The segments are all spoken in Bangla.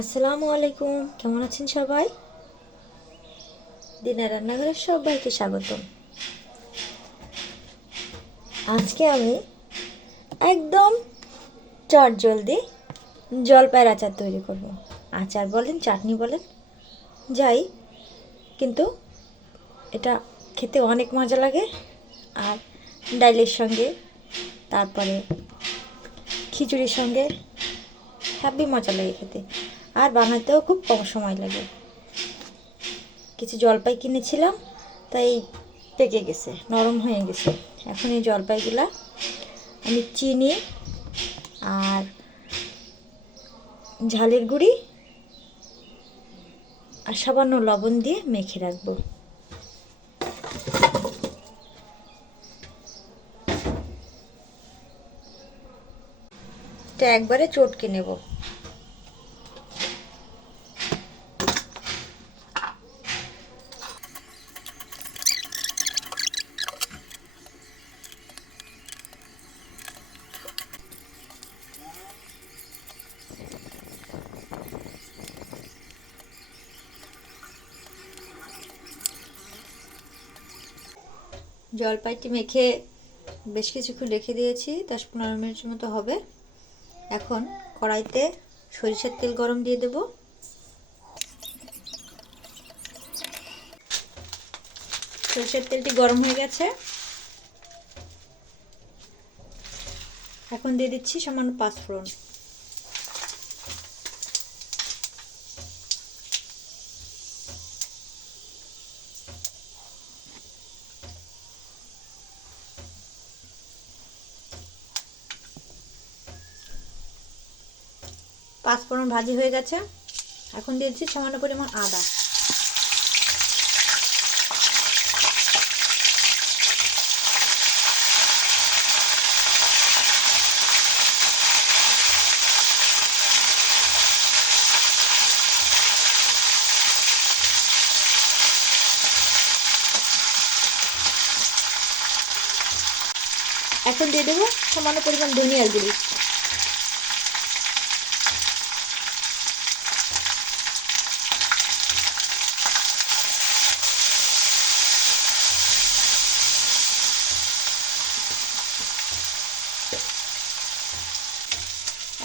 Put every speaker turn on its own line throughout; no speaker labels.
আসসালামু আলাইকুম। কেমন আছেন সবাই? দিনের রান্নাঘরের সবাইকে স্বাগতম। আজকে আমি একদম চট জলদি জলপাইয়ের আচার তৈরি করব। আচার বলেন, চাটনি বলেন, যাই। কিন্তু এটা খেতে অনেক মজা লাগে। আর ডাইলের সঙ্গে, তারপরে খিচুড়ির সঙ্গে হ্যাপি মজা লাগে খেতে। আর বানাতেও খুব কম সময় লাগে। কিছু জলপাই কিনেছিলাম, তাই পেকে গেছে, নরম হয়ে গেছে। এখন এই জলপাইগুলা আমি চিনি আর ঝালের গুঁড়ি আর সামান্য লবণ দিয়ে মেখে রাখব। একবারে চটকে নেব। জলপাইটি মেখে বেশ কিছুক্ষণ রেখে দিয়েছি, দশ পনেরো মিনিটের মতো হবে। এখন কড়াইতে সরিষার তেল গরম দিয়ে দেব। সরিষার তেলটি গরম হয়ে গেছে। এখন দিয়ে দিচ্ছি সামান্য পাঁচফোড়ন। পাঁচফোড়ন ভাজি হয়ে গেছে। এখন দিয়ে দিচ্ছি সামান্য পরিমাণ আদা। এখন দিয়ে দেবো সামান্য পরিমাণ ধনিয়ার গুঁড়ি।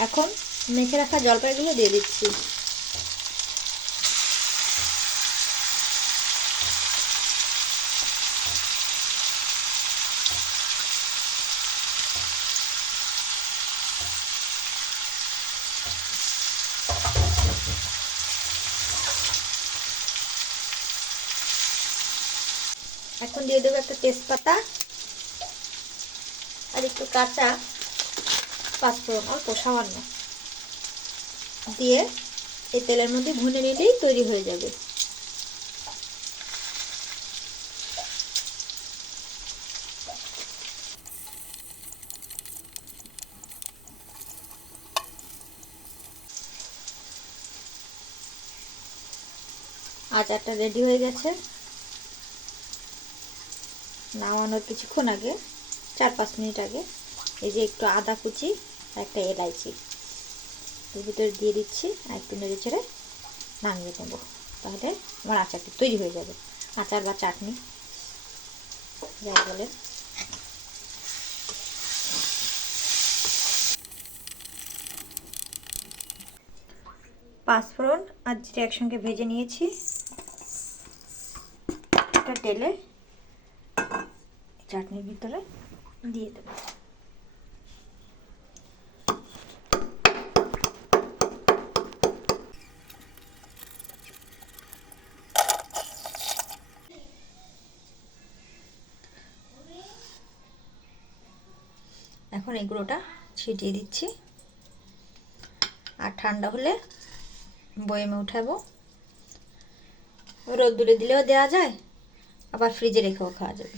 এখন মেখে রাখা জলপাইগুলো দিয়ে দিচ্ছি। এখন দিয়ে দেবো একটা তেজপাতা আর একটু কাঁচা পাঁচফোড়ন অল্প সামান্য। দিয়ে এই তেলের মধ্যে ভুনে নিলেই তৈরি হয়ে যাবে। আচারটা রেডি হয়ে গেছে। নামানোর কিছুক্ষণ আগে, চার পাঁচ মিনিট আগে এই যে একটু আদা কুচি, একটা এলাইচি। এর ভিতরে দিয়ে দিচ্ছি, আর একটু নেড়ে ছেড়ে নামিয়ে নেব। তাহলে আমার আচারটি তৈরি হয়ে যাবে। আচার বা চাটনি যাই বলে পাঁচফোড়ন আর জিরে একসঙ্গে ভেজে নিয়েছি। একটা তেলে চাটনির ভিতরে দিয়ে দেবো। এখন এগুলোটা ছিটিয়ে দিচ্ছি। আর ঠান্ডা হলে বয়েমে উঠাবো। রোদ্দুরে দিলেও দেওয়া যায়, আবার ফ্রিজে রেখেও খাওয়া যাবে।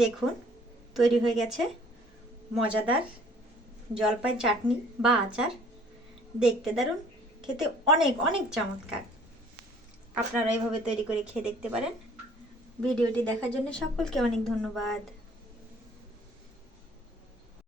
দেখুন, তৈরি হয়ে গেছে মজাদার জলপাই চাটনি বা আচার। দেখতে দারুণ খেতে অনেক অনেক চমৎকার। আপনারা এইভাবে তৈরি করে খেয়ে দেখতে পারেন। ভিডিওটি দেখার জন্য সকলকে অনেক ধন্যবাদ।